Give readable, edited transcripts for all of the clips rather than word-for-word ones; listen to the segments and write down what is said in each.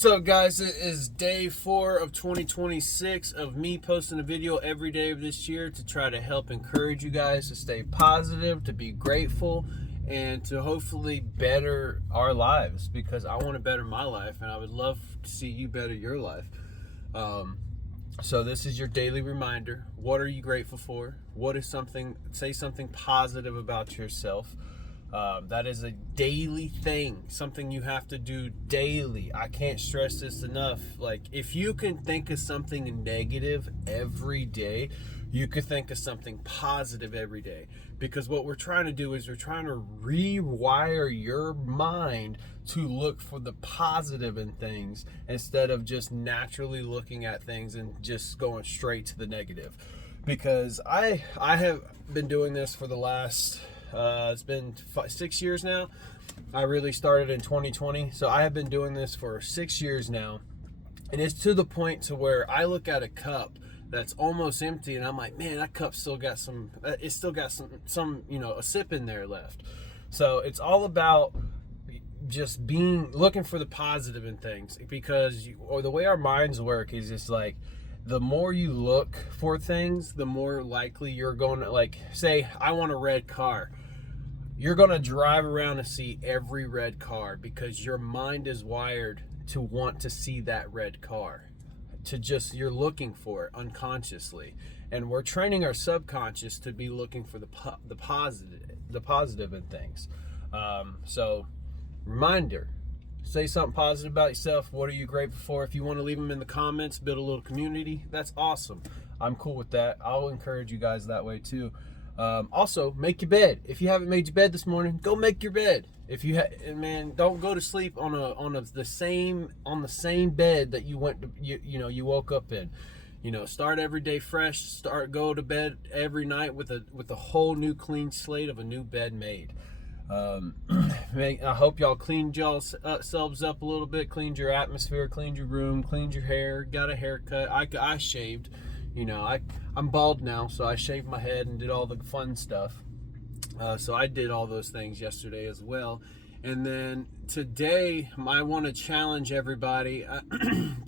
What's up, guys? It is day 4 of 2026 of me posting a video every day of this year to try to help encourage you guys to stay positive, to be grateful, and to hopefully better our lives, because I want to better my life and I would love to see you better your life. So this is your daily reminder. What are you grateful for? Say something positive about yourself. That is a daily thing, something you have to do daily. I can't stress this enough. Like, if you can think of something negative every day, you could think of something positive every day. Because what we're trying to do is we're trying to rewire your mind to look for the positive in things instead of just naturally looking at things and just going straight to the negative. Because I have been doing this for the last it's been 6 years now. I really started in 2020, so I have been doing this for 6 years now, and it's to the point to where I look at a cup that's almost empty and I'm like, man, that cup still got some, it's still got some a sip in there left. So it's all about just looking for the positive in things, because the way our minds work is just like, the more you look for things, the more likely you're going to, like, say I want a red car. You're going to drive around and see every red car because your mind is wired to want to see that red car. You're looking for it unconsciously. And we're training our subconscious to be looking for the positive in things. So, reminder. Say something positive about yourself. What are you grateful for? If you want to leave them in the comments, build a little community, that's awesome. I'm cool with that. I'll encourage you guys that way too. Also, make your bed. If you haven't made your bed this morning, go make your bed. If you don't go to sleep on the same bed that you you woke up in. Start every day fresh. Go to bed every night with a whole new clean slate of a new bed made. I hope y'all cleaned yourselves up a little bit, cleaned your atmosphere, cleaned your room, cleaned your hair, got a haircut. I shaved, I'm bald now, so I shaved my head and did all the fun stuff. So I did all those things yesterday as well. And then today, I want to challenge everybody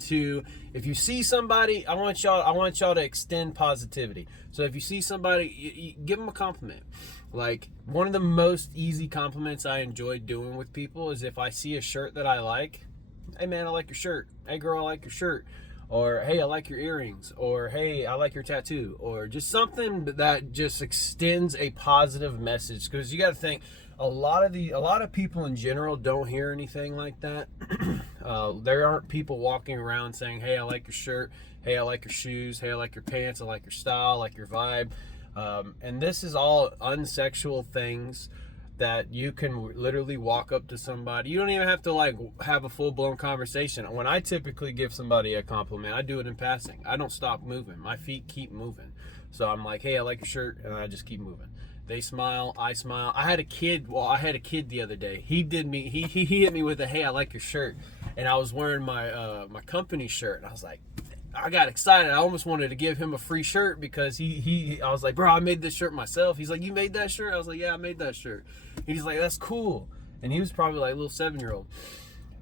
to, if you see somebody, I want y'all to extend positivity. So if you see somebody, you give them a compliment. Like, one of the most easy compliments I enjoy doing with people is if I see a shirt that I like. Hey man, I like your shirt. Hey girl, I like your shirt. Or hey, I like your earrings. Or hey, I like your tattoo. Or just something that just extends a positive message. Because you got to think, a lot of people in general don't hear anything like that. There aren't people walking around saying, hey, I like your shirt. Hey, I like your shoes. Hey, I like your pants. I like your style. I like your vibe. And this is all unsexual things that you can literally walk up to somebody. You don't even have to have a full-blown conversation. When I typically give somebody a compliment, I do it in passing. I don't stop moving. My feet keep moving. So I'm like, hey, I like your shirt, and I just keep moving. They smile, I smile. I had a kid the other day. He hit me with a, hey, I like your shirt. And I was wearing my my company shirt, and I was like, I got excited. I almost wanted to give him a free shirt because I was like, bro, I made this shirt myself. He's like, you made that shirt? I was like, yeah, I made that shirt. And he's like, that's cool. And he was probably like a little 7-year-old.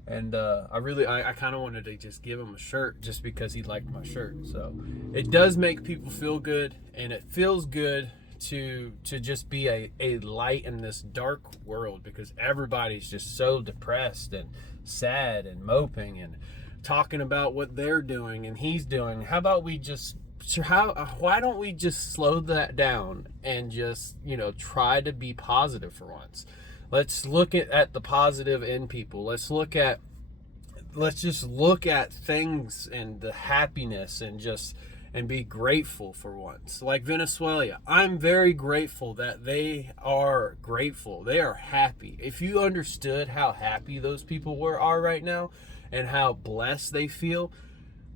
And I kind of wanted to just give him a shirt just because he liked my shirt. So it does make people feel good, and it feels good to just be a light in this dark world, because everybody's just so depressed and sad and moping and talking about what they're doing and he's doing. Why don't we just slow that down and just, try to be positive for once? Let's look at the positive in people. Let's just look at things and the happiness and be grateful for once. Like Venezuela, I'm very grateful that they are grateful. They are happy. If you understood how happy those people are right now, and how blessed they feel,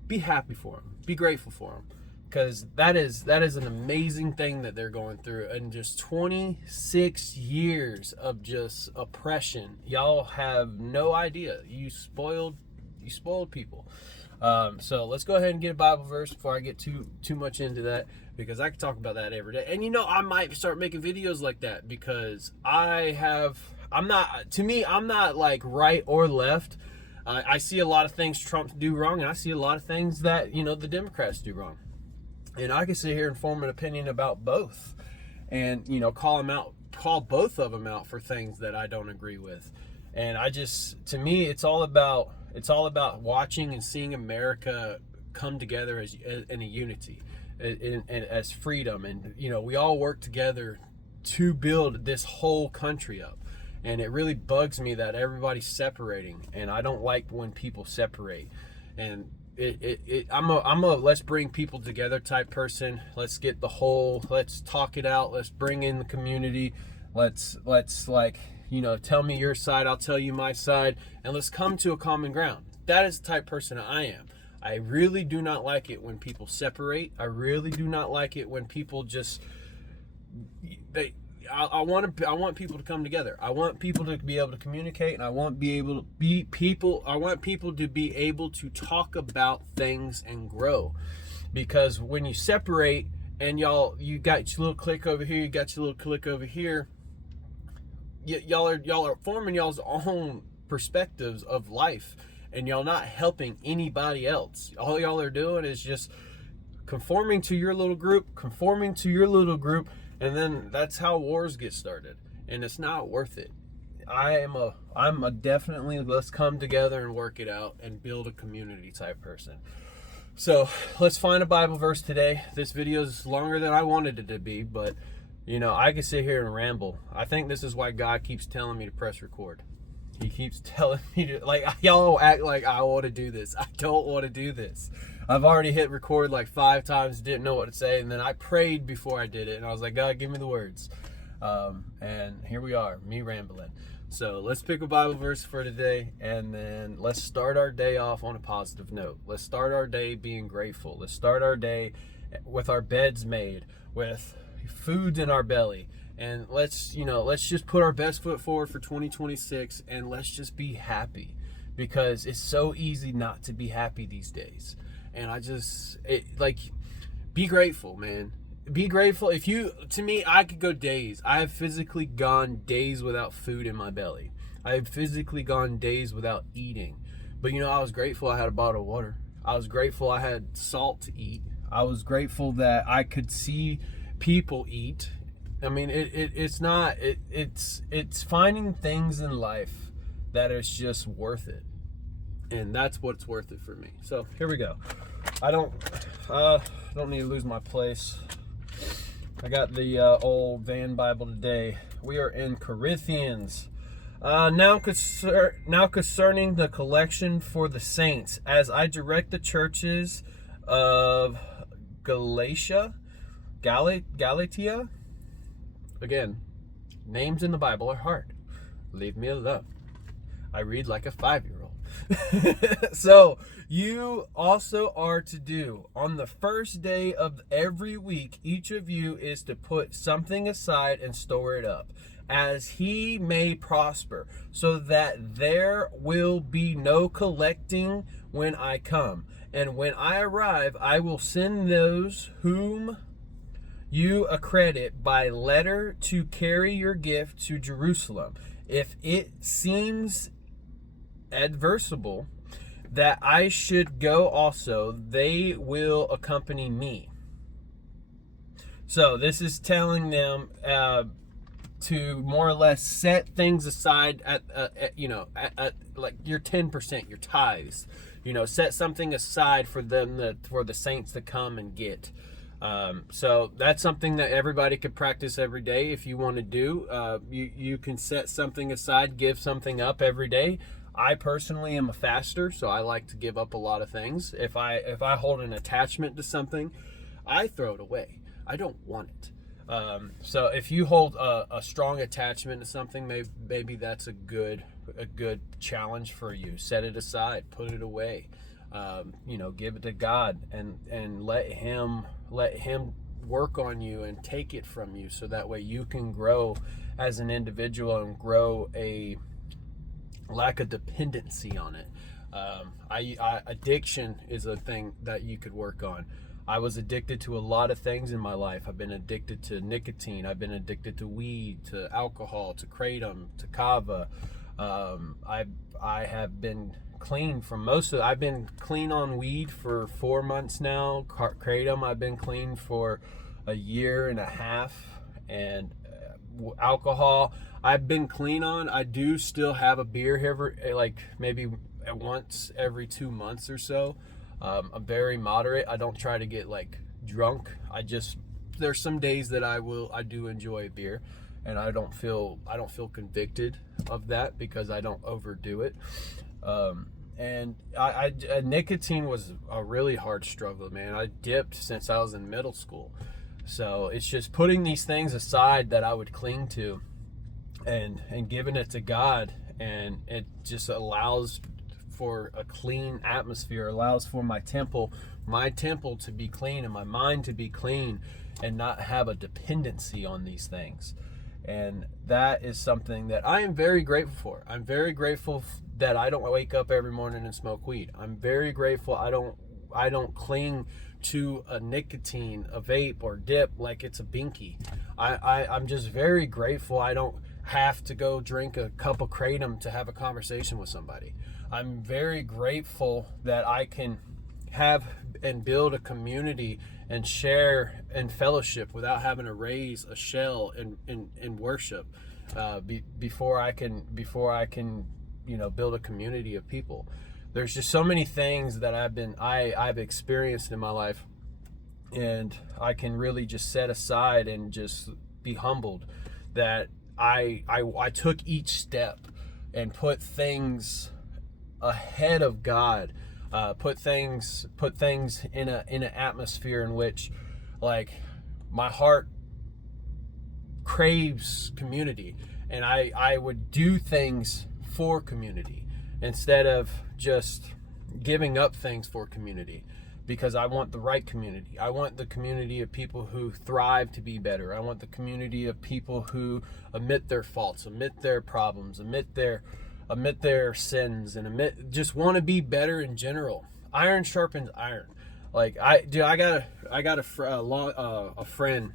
be happy for them. Be grateful for them. Because that is an amazing thing that they're going through. And just 26 years of just oppression. Y'all have no idea. You spoiled people. So let's go ahead and get a Bible verse before I get too much into that, because I could talk about that every day. And I might start making videos like that, because I'm not like right or left. I see a lot of things Trump do wrong, and I see a lot of things that, the Democrats do wrong. And I can sit here and form an opinion about both, and call both of them out for things that I don't agree with. And to me, it's all about watching and seeing America come together in a unity, and as freedom, and we all work together to build this whole country up. And it really bugs me that everybody's separating, and I don't like when people separate. And I'm a let's bring people together type person. Let's talk it out. Let's bring in the community. Let's tell me your side, I'll tell you my side, and let's come to a common ground. That is the type of person I am. I really do not like it when people separate. I really do not like it when people I want people to come together. I want people to be able to communicate, and I want people to be able to talk about things and grow. Because when you separate and you got your little clique over here, you got your little clique over here, y'all are forming y'all's own perspectives of life, and y'all not helping anybody else. All y'all are doing is just conforming to your little group, and then that's how wars get started, and it's not worth it. I'm a definitely let's come together and work it out and build a community type person. So let's find a Bible verse today. This video is longer than I wanted it to be, but I could sit here and ramble. I think this is why God keeps telling me to press record. He keeps telling me to, y'all act like I want to do this. I don't want to do this. I've already hit record 5 times, didn't know what to say, and then I prayed before I did it, and I was like, God, give me the words. And here we are, me rambling. So let's pick a Bible verse for today, and then let's start our day off on a positive note. Let's start our day being grateful. Let's start our day with our beds made, with food in our belly. And let's just put our best foot forward for 2026, and let's just be happy, because it's so easy not to be happy these days. And be grateful, man. Be grateful. To me, I could go days. I have physically gone days without food in my belly. I have physically gone days without eating. But I was grateful I had a bottle of water. I was grateful I had salt to eat. I was grateful that I could see people eat. I mean, it's finding things in life that is just worth it, and that's what's worth it for me. So here we go. I don't need to lose my place. I got the old Van Bible today. We are in Corinthians. Now concerning the collection for the saints, as I direct the churches of Galatia. Again, names in the Bible are hard. Leave me alone. I read like a 5-year-old. So, you also are to do, on the first day of every week, each of you is to put something aside and store it up, as he may prosper, so that there will be no collecting when I come. And when I arrive, I will send those whom you accredit by letter to carry your gift to Jerusalem. If it seems advisable that I should go also, they will accompany me. So this is telling them to more or less set things aside at like your 10%, your tithes. Set something aside for them, for the saints to come and get. So that's something that everybody could practice every day. If you want to do, you can set something aside, give something up every day. I personally am a faster, so I like to give up a lot of things. If I hold an attachment to something, I throw it away. I don't want it. So if you hold a strong attachment to something, maybe that's a good challenge for you. Set it aside, put it away. Give it to God and let him work on you and take it from you, so that way you can grow as an individual and grow a lack of dependency on it. Addiction is a thing that you could work on. I was addicted to a lot of things in my life. I've been addicted to nicotine. I've been addicted to weed, to alcohol, to kratom, to kava. I have been clean from I've been clean on weed for 4 months now. Kratom, I've been clean for a year and a half. And alcohol, I've been clean on. I do still have a beer here, like maybe once every 2 months or so. I'm very moderate. I don't try to get like drunk. There's some days that I do enjoy a beer, and I don't feel convicted of that because I don't overdo it. And nicotine was a really hard struggle, man. I dipped since I was in middle school. So it's just putting these things aside that I would cling to and giving it to God, and it just allows for a clean atmosphere, allows for my temple to be clean and my mind to be clean and not have a dependency on these things. And that is something that I am very grateful for. I'm very grateful that I don't wake up every morning and smoke weed. I'm very grateful I don't cling to a nicotine, a vape or dip like it's a binky. I'm just very grateful I don't have to go drink a cup of Kratom to have a conversation with somebody. I'm very grateful that I can have and build a community and share and fellowship without having to raise a shell in worship before I can build a community of people. There's just so many things that I've experienced in my life, and I can really just set aside and just be humbled that I took each step and put things ahead of God, put things in an atmosphere in which, like, my heart craves community, and I would do things for community instead of just giving up things for community, because I want the right community. I want the community of people who thrive to be better. I want the community of people who admit their faults, admit their problems, admit their sins, and just want to be better in general. Iron sharpens iron. Like I got a friend.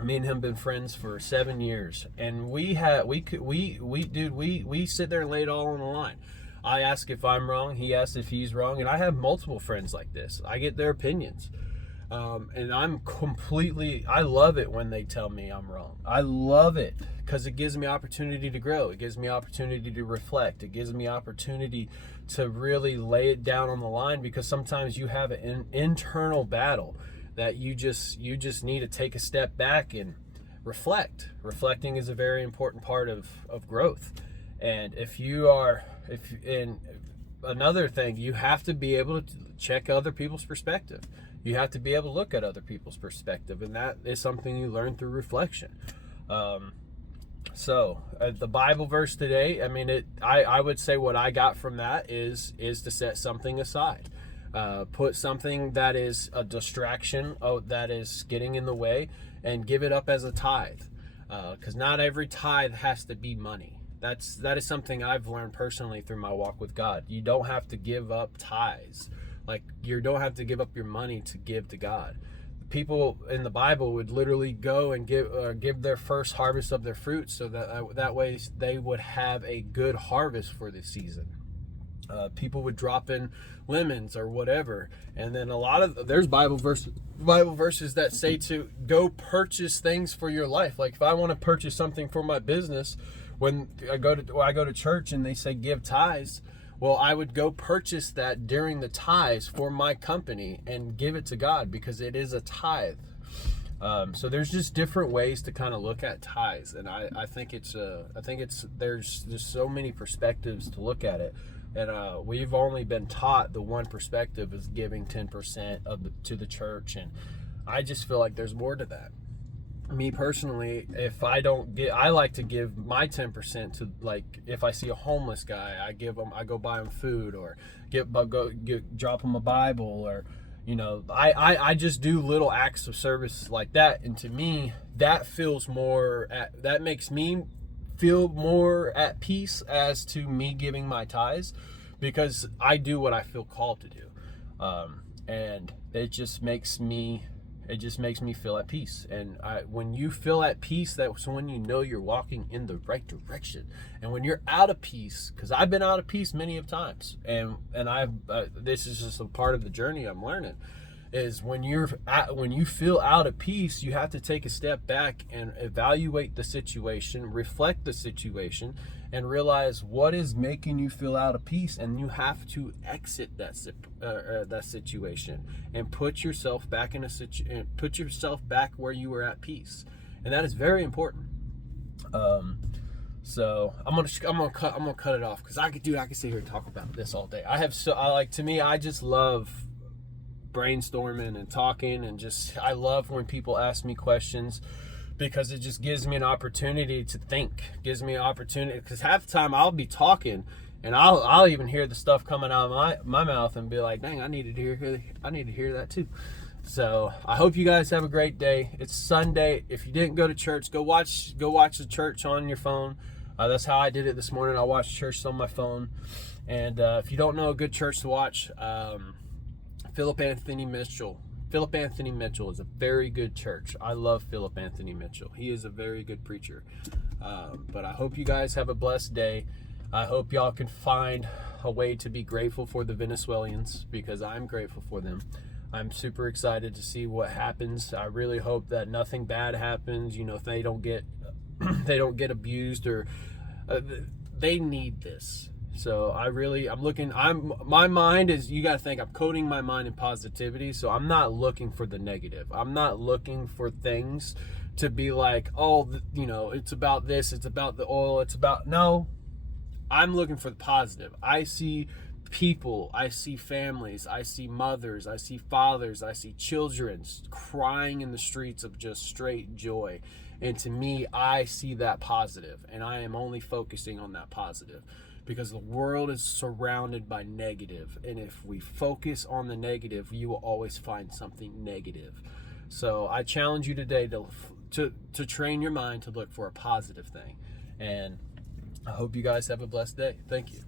Me and him been friends for 7 years, and we sit there and lay it all on the line. I ask if I'm wrong, he asks if he's wrong, and I have multiple friends like this. I get their opinions, and I love it when they tell me I'm wrong. I love it because it gives me opportunity to grow. It gives me opportunity to reflect. It gives me opportunity to really lay it down on the line, because sometimes you have an internal battle that you just need to take a step back and reflect. Reflecting is a very important part of growth. And another thing, you have to be able to check other people's perspective. You have to be able to look at other people's perspective, and that is something you learn through reflection. So the Bible verse today, I would say what I got from that is to set something aside. Put something that is a distraction, that is getting in the way, and give it up as a tithe. Because not every tithe has to be money. That is something I've learned personally through my walk with God. You don't have to give up tithes. Like, you don't have to give up your money to give to God. People in the Bible would literally go and give their first harvest of their fruit, so that way they would have a good harvest for the season. People would drop in lemons or whatever, and then there's Bible verses that say to go purchase things for your life. Like, if I want to purchase something for my business, when I go to church and they say give tithes, well, I would go purchase that during the tithes for my company and give it to God, because it is a tithe. So there's just different ways to kind of look at tithes, and I think there's just so many perspectives to look at it. And we've only been taught the one perspective is giving 10% to the church, and I just feel like there's more to that. Me personally, I like to give my 10% to, like, if I see a homeless guy, I go buy him food, or drop him a Bible, or I just do little acts of service like that. And to me, that makes me feel more at peace as to me giving my tithes, because I do what I feel called to do, and it just makes me It just makes me feel at peace. And when you feel at peace, that's when you know you're walking in the right direction. And when you're out of peace, because I've been out of peace many of times, and I've this is just a part of the journey I'm learning, is when you feel out of peace, you have to take a step back and evaluate the situation, reflect the situation, and realize what is making you feel out of peace, and you have to exit that situation and put yourself back in put yourself back where you were at peace, and that is very important. So I'm gonna cut it off, because I could sit here and talk about this all day. I just love brainstorming and talking, and I love when people ask me questions, because it just gives me an opportunity to think, gives me an opportunity, because half the time I'll be talking and I'll even hear the stuff coming out of my mouth and be like, dang, I need to hear that too. So I hope you guys have a great day. It's Sunday. If you didn't go to church, go watch the church on your phone. That's how I did it this morning. I watched church on my phone. And if you don't know a good church to watch, Philip Anthony Mitchell. Philip Anthony Mitchell is a very good church. I love Philip Anthony Mitchell. He is a very good preacher. But I hope you guys have a blessed day. I hope y'all can find a way to be grateful for the Venezuelans, because I'm grateful for them. I'm super excited to see what happens. I really hope that nothing bad happens. If they don't get abused, or they need this. So my mind is, you got to think, I'm coding my mind in positivity. So I'm not looking for the negative. I'm not looking for things to be like, oh, it's about this, it's about the oil, no, I'm looking for the positive. I see people, I see families, I see mothers, I see fathers, I see children crying in the streets of just straight joy. And to me, I see that positive, and I am only focusing on that positive. Because the world is surrounded by negative, and if we focus on the negative, you will always find something negative. So I challenge you today to train your mind to look for a positive thing, and I hope you guys have a blessed day. Thank you.